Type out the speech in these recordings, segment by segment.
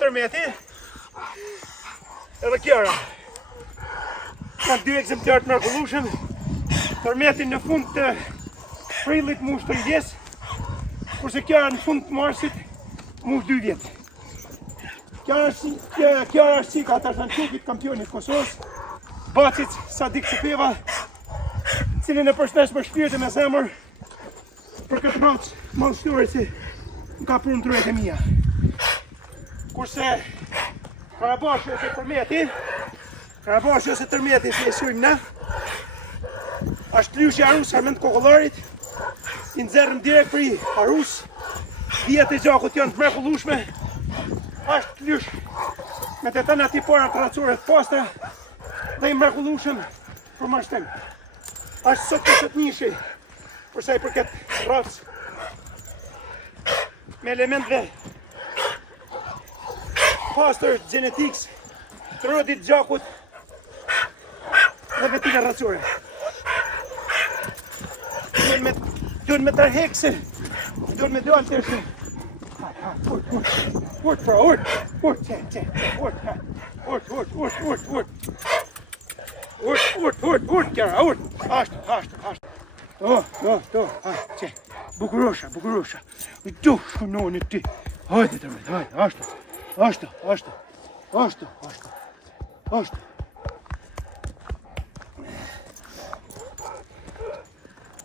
tërmeti. Edhe Kiara. Kanë 2 ekzemplar të mrekullueshëm. Tërmeti në fund të prillit mush 3 vjeç, kurse Kiara në fund të marsit mush 2 vjet. Kiara është qika të Artançukit, kampionit Kosovës, Bacit Sadik Supeva, cilin e përshnesh me shpirtin me zemër për këtë maç madhështore që më ka prunë truet e mia. Kurse Karabashë ose tërmeti si e shujmë na, është lyshi Arus Armend Kokollarit, i nxerrëm direkt për i Arus, vjet e gjakut janë të mrekullueshme, është lysh me të tëna tipora tracore të pastra dhe i mrekullueshëm për marrëtim. Është sot të nishi, për sa i përket racë, me elementve pastër genetiks të rodit gjakut dhe vetime racore. Duhen me tërhekse, duhen me dalë të është. Urt, pra, urt, Kiara, urt, ashtu. Që, bukurosha, do shunoni ti, hajde të rrët, hajde, ashtu.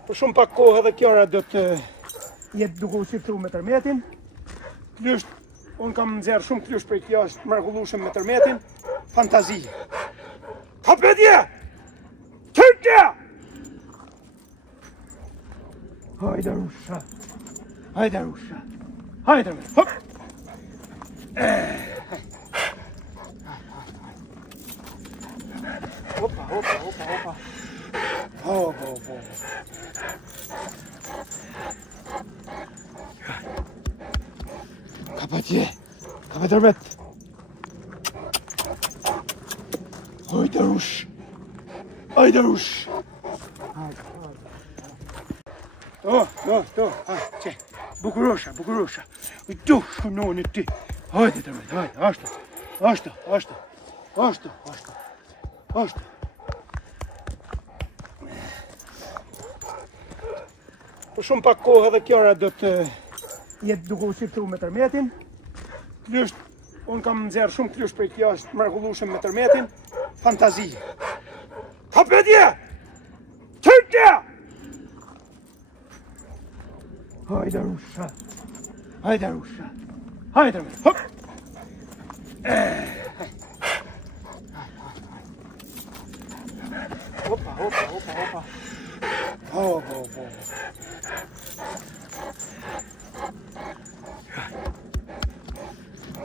Për shumë pak kohë edhe Kiara do të jetë duke u shqiptru me tërmetin. Klysht, unë kam nxerë shumë klysht për i kjo është mrekullueshëm me tërmetin. Fantazi. Kapedje! Tyrtje! Hajde Rusha. Hajde me. Hop! Hoppa. Kapatje, kapatërmet. Hajde Rush. To, që, bukurosha. Do shunoni ti, hajde tërmet, hajde, ashtu. Për shumë pak kohë edhe Kiara do të jetë duke u shqiptru me tërmetin. Klysht, unë kam nxerë shumë klysht për i kjo është mrekullueshëm me tërmetin. Fantazi. Kapedje! Tyrtje! Hajde Rusha. Hajde me. Hop! Hoppa.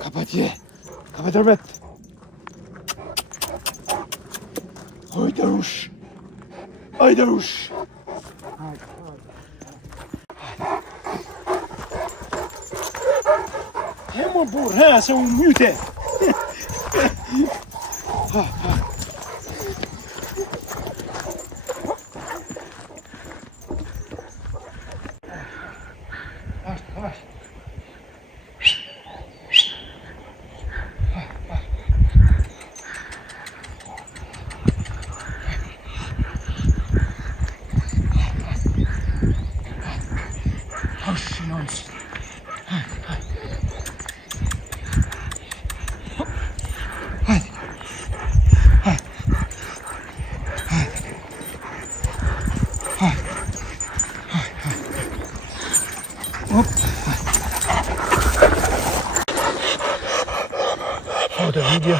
Kapatje, kapatërmet. Hajde Rush. He më burë, se unë myte. Hajde video.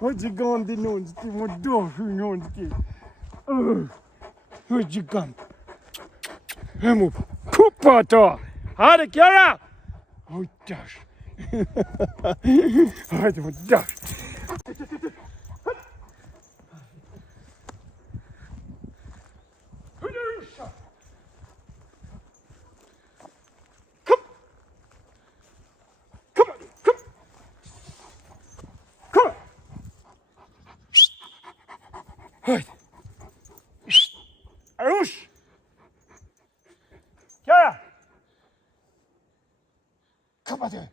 O gigante non ti mo dofu non ti. O gigante. Hemu kupata. Hadi Kiara. O dash. Hadi mo dash. Come on. Arush! Chiara! Come on,